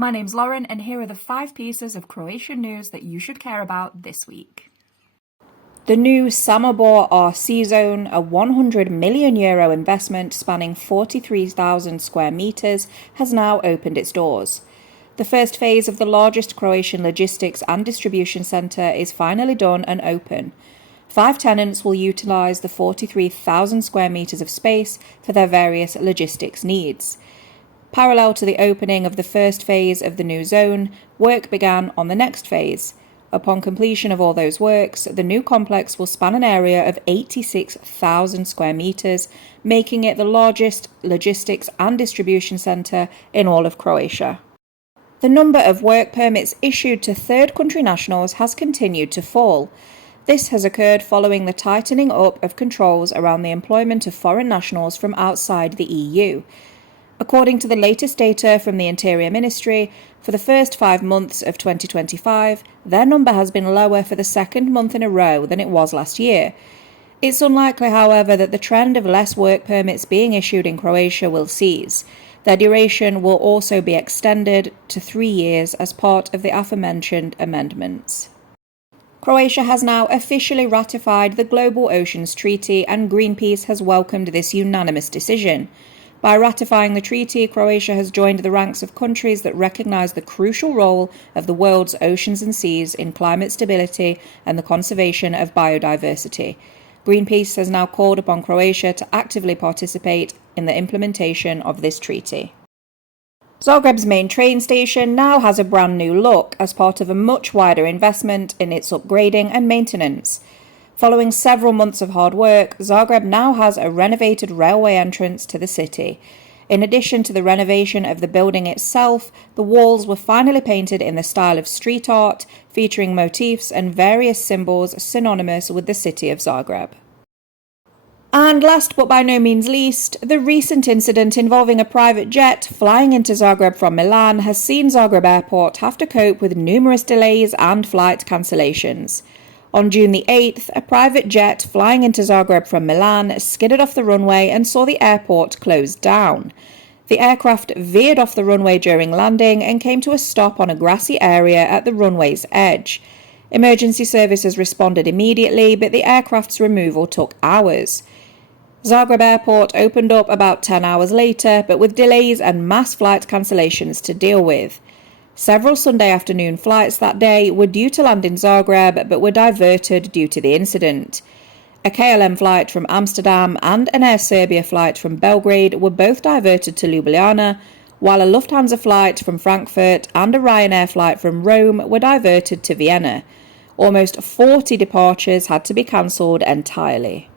My name's Lauren, and here are the 5 pieces of Croatian news that you should care about this week. The new Samobor RC zone, a €100 million investment spanning 43,000 square metres, has now opened its doors. The first phase of the largest Croatian logistics and distribution centre is finally done and open. 5 tenants will utilise the 43,000 square metres of space for their various logistics needs. Parallel to the opening of the first phase of the new zone, work began on the next phase. Upon completion of all those works, the new complex will span an area of 86,000 square metres, making it the largest logistics and distribution centre in all of Croatia. The number of work permits issued to third country nationals has continued to fall. This has occurred following the tightening up of controls around the employment of foreign nationals from outside the EU. According to the latest data from the Interior Ministry, for the first 5 months of 2025, their number has been lower for the second month in a row than it was last year. It's unlikely, however, that the trend of less work permits being issued in Croatia will cease. Their duration will also be extended to 3 years as part of the aforementioned amendments. Croatia has now officially ratified the Global Oceans Treaty, and Greenpeace has welcomed this unanimous decision. By ratifying the treaty, Croatia has joined the ranks of countries that recognise the crucial role of the world's oceans and seas in climate stability and the conservation of biodiversity. Greenpeace has now called upon Croatia to actively participate in the implementation of this treaty. Zagreb's main train station now has a brand new look as part of a much wider investment in its upgrading and maintenance. Following several months of hard work, Zagreb now has a renovated railway entrance to the city. In addition to the renovation of the building itself, the walls were finally painted in the style of street art, featuring motifs and various symbols synonymous with the city of Zagreb. And last but by no means least, the recent incident involving a private jet flying into Zagreb from Milan has seen Zagreb Airport have to cope with numerous delays and flight cancellations. On June the 8th, a private jet flying into Zagreb from Milan skidded off the runway and saw the airport closed down. The aircraft veered off the runway during landing and came to a stop on a grassy area at the runway's edge. Emergency services responded immediately, but the aircraft's removal took hours. Zagreb Airport opened up about 10 hours later, but with delays and mass flight cancellations to deal with. Several Sunday afternoon flights that day were due to land in Zagreb but were diverted due to the incident. A KLM flight from Amsterdam and an Air Serbia flight from Belgrade were both diverted to Ljubljana, while a Lufthansa flight from Frankfurt and a Ryanair flight from Rome were diverted to Vienna. Almost 40 departures had to be cancelled entirely.